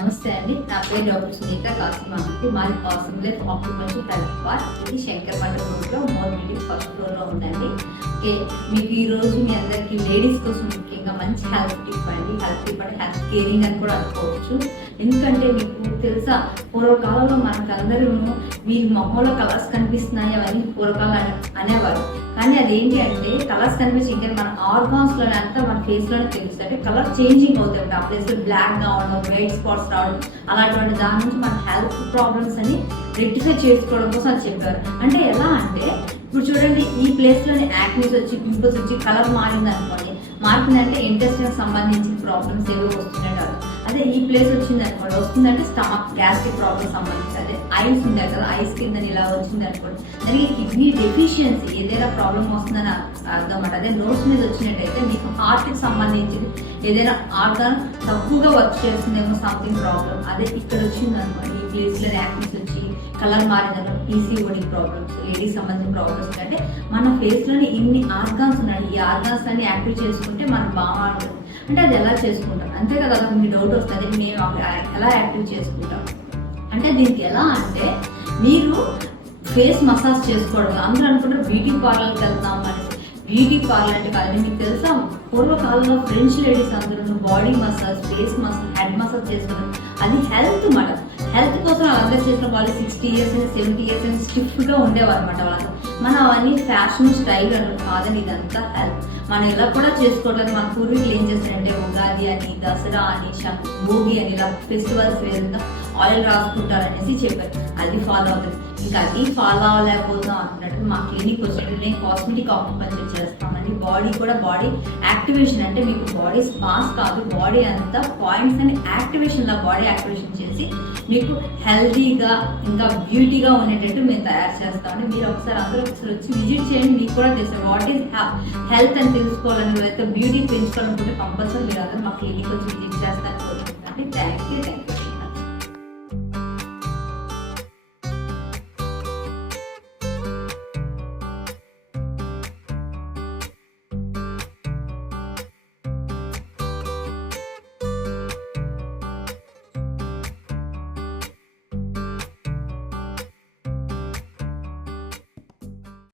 నమస్తే అండి, నా పేరు డాక్టర్ సునీత కాసిమాకి. మాది కాసిమ్లే ఆక్యుపెన్షనల్ హెల్త్ పార్క్. ఇది శంకర్పేట రోడ్లో మోర్ బిల్డింగ్ ఫస్ట్ ఫ్లోర్లో ఉందండి. ఓకే, మీకు ఈ రోజు మీ అందరికి లేడీస్ కోసం ముఖ్యంగా మంచి హెల్త్ టిప్ అండి. హెల్త్ టిప్ అంటే హెల్త్ కేరింగ్ అని కూడా అనుకోవచ్చు. ఎందుకంటే మీకు తెలుసా, పూర్వకాలంలో మనకందరూ వీళ్ళ మొహంలో కలర్స్ కనిపిస్తున్నాయి అవన్నీ పూర్వకాలం అనేవారు. కానీ అదేంటి అంటే కలర్స్ కనిపించి ఇంకా మన ఆర్గాన్స్ లోనే అంతా మన ఫేస్ లోనే తెలుస్తుంది. అంటే కలర్ చేంజింగ్ అవుతాయి. ఆ ప్లేస్ లో బ్లాక్ గా ఉండడం, వైట్ స్పాట్స్ రావడం, అలాంటి దాని నుంచి మన హెల్త్ ప్రాబ్లమ్స్ అని రెక్టిఫై చేసుకోవడం కోసం అది చెప్పారు. అంటే ఎలా అంటే ఇప్పుడు చూడండి, ఈ ప్లేస్ లోని యాక్నీస్ వచ్చి పింపుల్స్ వచ్చి కలర్ మారింది అనుకోండి, మారిందంటే ఇంటెస్టైన్ సంబంధించిన ప్రాబ్లమ్స్ ఏవో వస్తుంటారు. అదే ఈ ప్లేస్ వచ్చింది అనుకోండి, వస్తుందంటే స్టమక్ గ్యాస్ట్రిక్ ప్రాబ్లమ్ సంబంధించి. అదే ఐస్ ఉంటాయి కదా, ఐస్ కింద ఇలా వచ్చింది అనుకోండి, దానికి కిడ్నీ డెఫిషియన్సీ ఏదైనా ప్రాబ్లం వస్తుందని అర్థం అన్నమాట. అదే నోట్స్ మీద వచ్చినట్టయితే మీకు హార్ట్ కి సంబంధించింది ఏదైనా ఆర్గాన్ తక్కువగా వర్క్ చేస్తుందేమో, సంథింగ్ ప్రాబ్లం. అదే ఇక్కడ వచ్చింది అనుకోండి, ఈ ప్లేస్ లో యాక్నీస్ వచ్చి కలర్ మారిందన్న పీసీఓడి ప్రాబ్లమ్స్, లేడీస్ సంబంధించిన ప్రాబ్లమ్స్. అంటే మన ఫేస్ లోని ఇన్ని ఆర్గాన్స్ ఉన్నాయి, ఈ ఆర్గాన్స్ అన్ని యాక్టివ్ చేసుకుంటే మనకు బాగుంటుంది. అంటే అది ఎలా చేసుకుంటాం అంతే కదా, మీ డౌట్ వస్తుంది మేము ఎలా యాక్టివ్ చేసుకుంటాం అంటే దీనికి ఎలా అంటే మీరు ఫేస్ మసాజ్ చేసుకోవడం. అందరూ అనుకుంటారు బ్యూటీ పార్లర్కి వెళ్తాం అనేసి. బ్యూటీ పార్లర్ అంటే కాదు, మీకు తెలుసా పూర్వకాలంలో ఫ్రెంచ్ లేడీస్ అందరూ body massage, face massage, head massage చేసుకోవడం అది హెల్త్ మాట. హెల్త్ కోసం వాళ్ళందరూ చేసిన వాళ్ళు 60 years and 70 years and stiff గా ఉండేవారు అనమాట. వాళ్ళందరూ మనం అవన్నీ ఫ్యాషన్ స్టైల్ అని కాదని, ఇదంతా హెల్త్. మనం ఇలా కూడా చేసుకోవడానికి మన పూర్వీకులు ఏం చేస్తారంటే ఉగాది అని, దసరా అని, భోగి అని ఇలా ఫెస్టివల్స్ వేరుగా ఆయిల్ రాసుకుంటారు అనేసి చెప్పారు. అది ఫాలో అవుతుంది. ఇంకా అది ఫాలో అవ్వలేకపోతాం అంటున్నట్టు మా క్లినిక్ వచ్చినట్టు నేను కాస్మెటిక్ ఆక్యుపంచర్ చేస్తామండి. బాడీ కూడా బాడీ యాక్టివేషన్ అంటే మీకు బాడీ స్పాస్ కాదు, బాడీ అంతా పాయింట్స్ అని యాక్టివేషన్ లా బాడీ యాక్టివేషన్ చేసి మీకు హెల్తీగా ఇంకా బ్యూటీగా ఉండేటట్టు మేము తయారు చేస్తామండి. మీరు ఒకసారి అందరూ ఒకసారి వచ్చి విజిట్ చేయండి, మీకు కూడా తెలుసు వాట్ ఈస్ హెల్త్ అని తెలుసుకోవాలని, లేకపోతే బ్యూటీ పెంచుకోవాలనుకుంటే కంపల్సరీ మీరు అందరూ మా క్లినిక్ వచ్చి విజిట్ చేస్తారని కోరుకుంటున్నాను. Thank you.